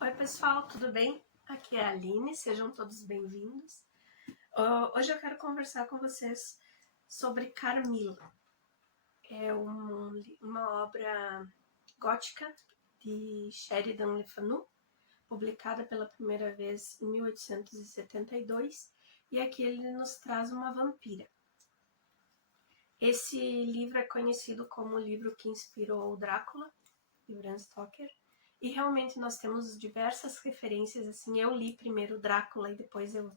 Oi pessoal, tudo bem? Aqui é a Aline, sejam todos bem-vindos. Hoje eu quero conversar com vocês sobre Carmila. É uma obra gótica de Sheridan Le Fanu, publicada pela primeira vez em 1872, e aqui ele nos traz uma vampira. Esse livro é conhecido como o livro que inspirou o Drácula, de Bram Stoker. E realmente nós temos diversas referências, assim, eu li primeiro Drácula e depois eu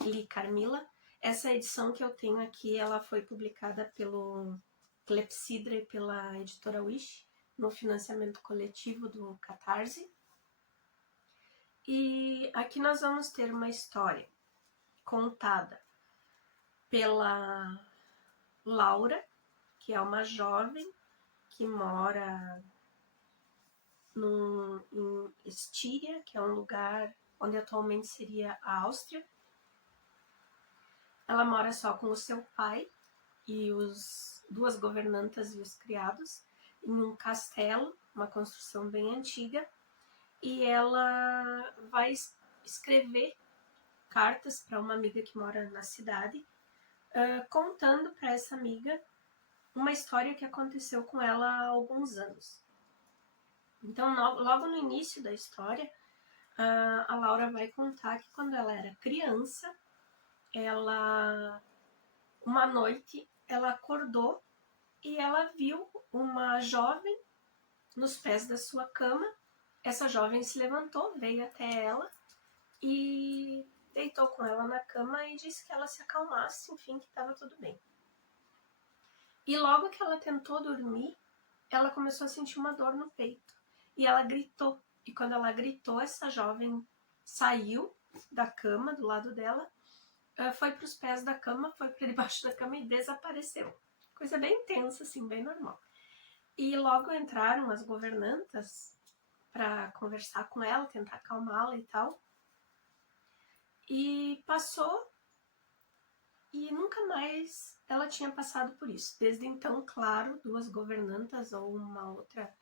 li Carmila. Essa edição que eu tenho aqui, ela foi publicada pelo Clepsydra e pela editora Wish, no financiamento coletivo do Catarse. E aqui nós vamos ter uma história contada pela Laura, que é uma jovem que mora em Estíria, que é um lugar onde atualmente seria a Áustria. Ela mora só com o seu pai e duas governantas e os criados em um castelo, uma construção bem antiga, e ela vai escrever cartas para uma amiga que mora na cidade, contando para essa amiga uma história que aconteceu com ela há alguns anos. Então, logo no início da história, a Laura vai contar que quando ela era criança, uma noite, ela acordou e ela viu uma jovem nos pés da sua cama. Essa jovem se levantou, veio até ela e deitou com ela na cama e disse que ela se acalmasse, enfim, que estava tudo bem. E logo que ela tentou dormir, ela começou a sentir uma dor no peito. E ela gritou. E quando ela gritou, essa jovem saiu da cama do lado dela, foi para os pés da cama, foi para debaixo da cama e desapareceu. Coisa bem tensa, assim, bem normal. E logo entraram as governantas para conversar com ela, tentar acalmá-la e tal. E passou e nunca mais ela tinha passado por isso. Desde então, claro, duas governantas ou uma outra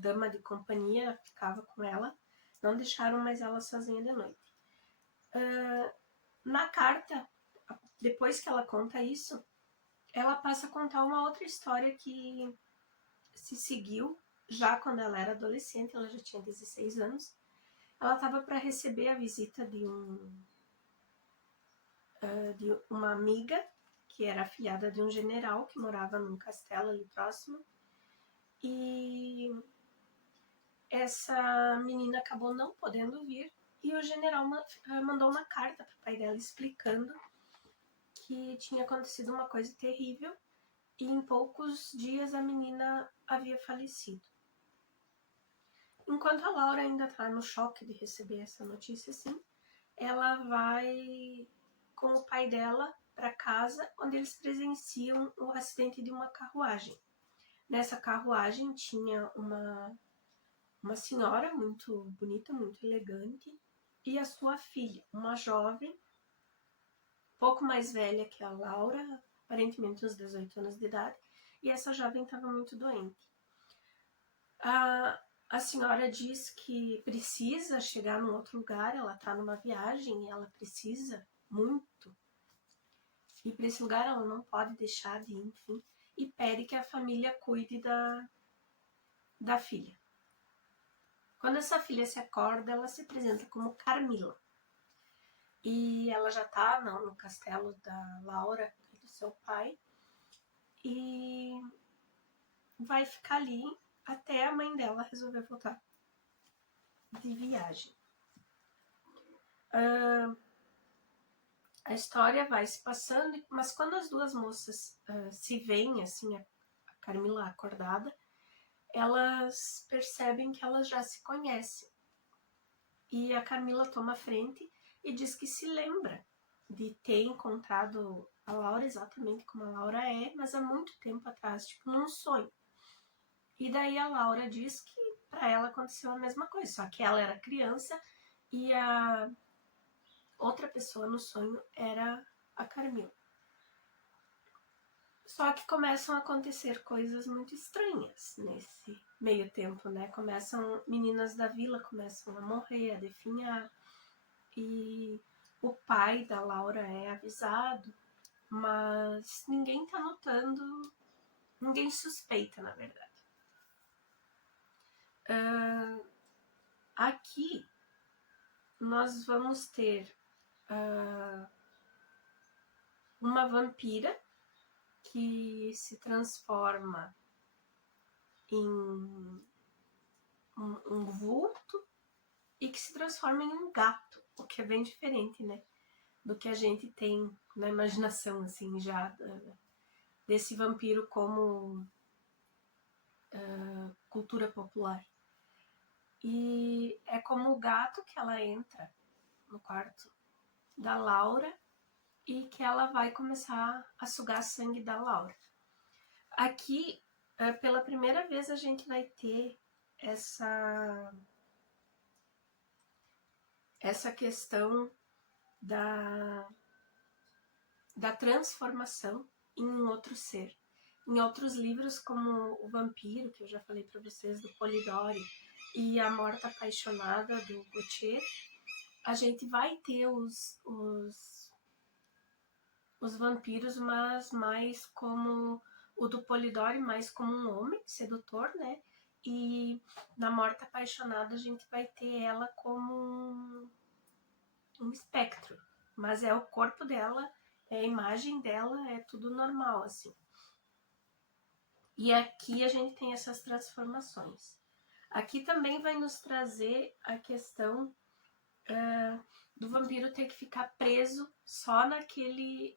dama de companhia ficava com ela, não deixaram mais ela sozinha de noite. Na carta, depois que ela conta isso, ela passa a contar uma outra história que se seguiu já quando ela era adolescente, ela já tinha 16 anos. Ela estava para receber a visita de uma amiga que era afilhada de um general que morava num castelo ali próximo. E essa menina acabou não podendo vir e o general mandou uma carta para o pai dela explicando que tinha acontecido uma coisa terrível e em poucos dias a menina havia falecido. Enquanto a Laura ainda está no choque de receber essa notícia, assim, ela vai com o pai dela para casa, onde eles presenciam o acidente de uma carruagem. Nessa carruagem tinha uma senhora muito bonita, muito elegante, e a sua filha, uma jovem, pouco mais velha que a Laura, aparentemente uns 18 anos de idade, e essa jovem estava muito doente. A senhora diz que precisa chegar num outro lugar, ela está numa viagem e ela precisa muito. E para esse lugar ela não pode deixar de ir, enfim, e pede que a família cuide da filha. Quando essa filha se acorda, ela se apresenta como Carmila. E ela já está no castelo da Laura, do seu pai, e vai ficar ali até a mãe dela resolver voltar de viagem. A história vai se passando, mas quando as duas moças se veem, assim, a Carmila acordada, elas percebem que elas já se conhecem. E a Carmila toma a frente e diz que se lembra de ter encontrado a Laura exatamente como a Laura é, mas há muito tempo atrás, tipo num sonho. E daí a Laura diz que para ela aconteceu a mesma coisa, só que ela era criança e a outra pessoa no sonho era a Carmila. Só que começam a acontecer coisas muito estranhas nesse meio tempo, né? Meninas da vila começam a morrer, a definhar, e o pai da Laura é avisado, mas ninguém tá notando, ninguém suspeita, na verdade. Aqui nós vamos ter uma vampira que se transforma em um vulto e que se transforma em um gato, o que é bem diferente, né? Do que a gente tem na imaginação, assim, já desse vampiro como cultura popular. E é como o gato que ela entra no quarto da Laura e que ela vai começar a sugar sangue da Laura. Aqui, pela primeira vez, a gente vai ter essa questão da transformação em um outro ser. Em outros livros, como O Vampiro, que eu já falei para vocês, do Polidori, e A Morta Apaixonada, do Gautier, a gente vai ter os vampiros, mas mais como o do Polidori, mais como um homem sedutor, né? E na Morta Apaixonada a gente vai ter ela como um espectro, mas é o corpo dela, é a imagem dela, é tudo normal, assim. E aqui a gente tem essas transformações. Aqui também vai nos trazer a questão do vampiro ter que ficar preso só naquele...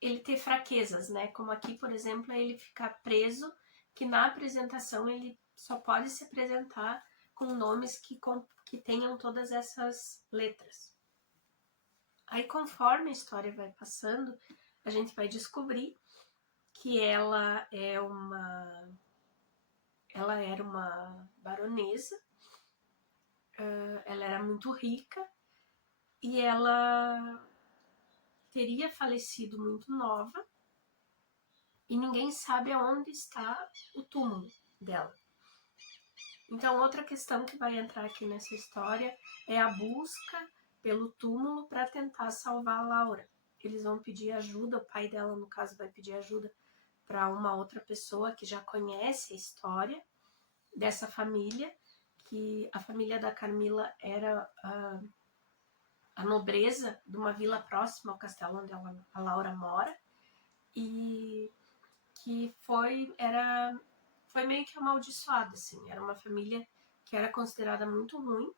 ele ter fraquezas, né? Como aqui, por exemplo, é ele ficar preso, que na apresentação ele só pode se apresentar com nomes que tenham todas essas letras. Aí, conforme a história vai passando, a gente vai descobrir que ela era uma baronesa, ela era muito rica e ela teria falecido muito nova e ninguém sabe aonde está o túmulo dela. Então, outra questão que vai entrar aqui nessa história é a busca pelo túmulo para tentar salvar a Laura. Eles vão pedir ajuda, o pai dela, no caso, vai pedir ajuda para uma outra pessoa que já conhece a história dessa família, que a família da Carmila era a nobreza de uma vila próxima ao castelo onde a Laura mora, e que foi meio que amaldiçoada, assim. Era uma família que era considerada muito ruim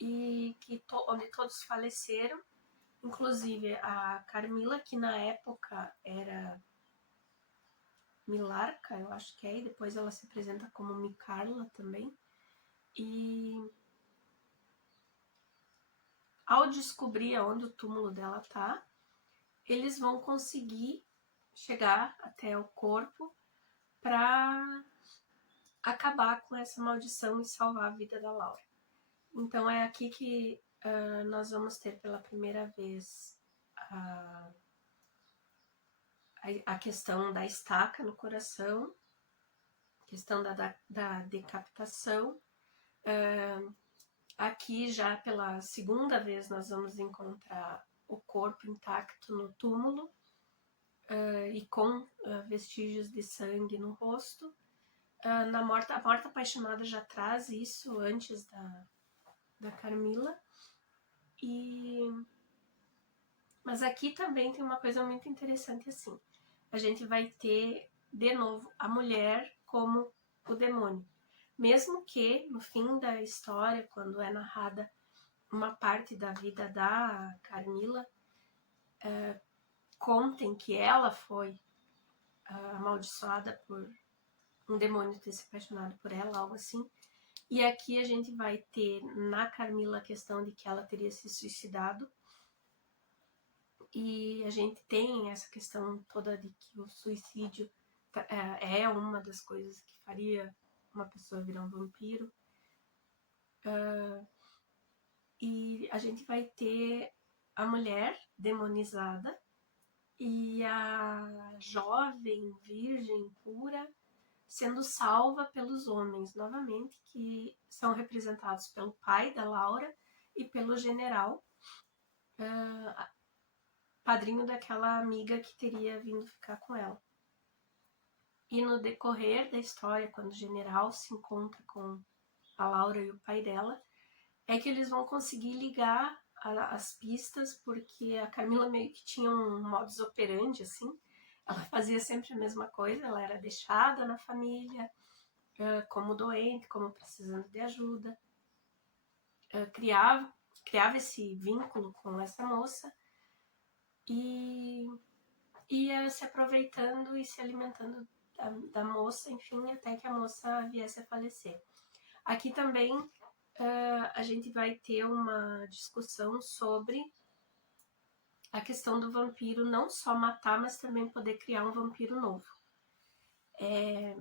e onde todos faleceram, inclusive a Carmila, que na época era Milarca, eu acho que é, e depois ela se apresenta como Micarla também. E ao descobrir onde o túmulo dela tá, eles vão conseguir chegar até o corpo para acabar com essa maldição e salvar a vida da Laura. Então é aqui que nós vamos ter pela primeira vez a questão da estaca no coração, a questão da decapitação. Aqui já pela segunda vez nós vamos encontrar o corpo intacto no túmulo e com vestígios de sangue no rosto. A Morta Apaixonada já traz isso antes da Carmila. Mas aqui também tem uma coisa muito interessante assim. A gente vai ter, de novo, a mulher como o demônio. Mesmo que, no fim da história, quando é narrada uma parte da vida da Carmila, contem que ela foi amaldiçoada por um demônio ter se apaixonado por ela, algo assim. E aqui a gente vai ter na Carmila a questão de que ela teria se suicidado. E a gente tem essa questão toda de que o suicídio é uma das coisas que faria uma pessoa virar um vampiro. E a gente vai ter a mulher demonizada e a jovem virgem pura sendo salva pelos homens, novamente, que são representados pelo pai da Laura e pelo general, padrinho daquela amiga que teria vindo ficar com ela. E no decorrer da história, quando o general se encontra com a Laura e o pai dela, é que eles vão conseguir ligar as pistas, porque a Carmila meio que tinha um modus operandi, assim. Ela fazia sempre a mesma coisa, ela era deixada na família, como doente, como precisando de ajuda. Criava esse vínculo com essa moça e ia se aproveitando e se alimentando da moça, enfim, até que a moça viesse a falecer. Aqui também a gente vai ter uma discussão sobre a questão do vampiro não só matar, mas também poder criar um vampiro novo. É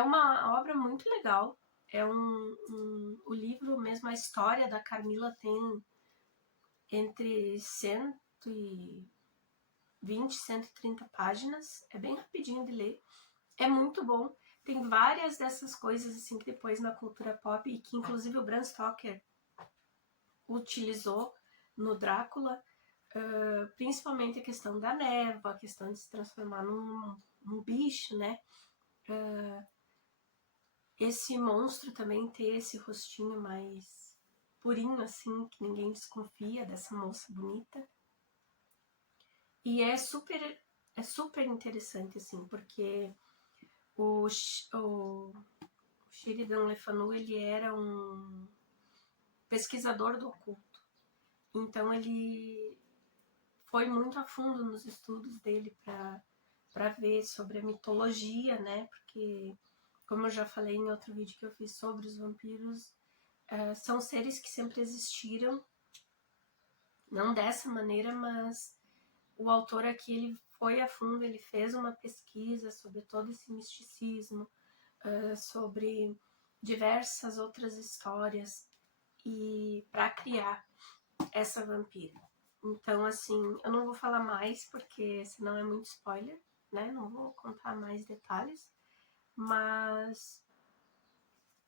uma obra muito legal. É o livro mesmo, a história da Carmila tem entre 120 e 130 páginas. É bem rapidinho de ler. É muito bom. Tem várias dessas coisas assim que depois na cultura pop, e que inclusive o Bram Stoker utilizou no Drácula, principalmente a questão da névoa, a questão de se transformar num bicho, né? Esse monstro também ter esse rostinho mais purinho, assim, que ninguém desconfia dessa moça bonita. E é super interessante, assim, porque o Sheridan Le Fanu, ele era um pesquisador do oculto. Então ele foi muito a fundo nos estudos dele para ver sobre a mitologia, né? Porque, como eu já falei em outro vídeo que eu fiz sobre os vampiros, são seres que sempre existiram, não dessa maneira, mas o autor aqui ele foi a fundo, ele fez uma pesquisa sobre todo esse misticismo, sobre diversas outras histórias, e para criar essa vampira. Então, assim, eu não vou falar mais porque senão é muito spoiler, né? Não vou contar mais detalhes, mas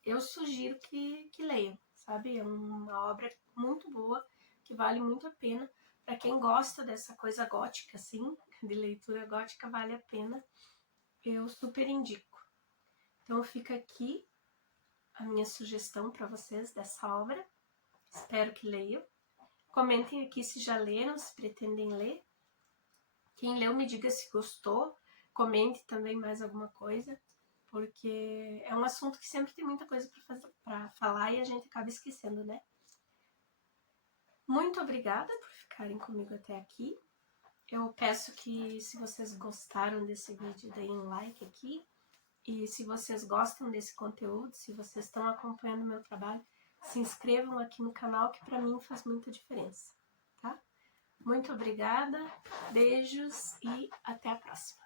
eu sugiro que leiam, sabe? É uma obra muito boa, que vale muito a pena. Para quem gosta dessa coisa gótica, assim, de leitura gótica, vale a pena. Eu super indico. Então fica aqui a minha sugestão para vocês dessa obra. Espero que leiam. Comentem aqui se já leram, se pretendem ler. Quem leu me diga se gostou. Comente também mais alguma coisa, porque é um assunto que sempre tem muita coisa para falar e a gente acaba esquecendo, né? Muito obrigada por ficarem comigo até aqui. Eu peço que, se vocês gostaram desse vídeo, deem um like aqui. E se vocês gostam desse conteúdo, se vocês estão acompanhando o meu trabalho, se inscrevam aqui no canal, que para mim faz muita diferença, tá? Muito obrigada, beijos e até a próxima!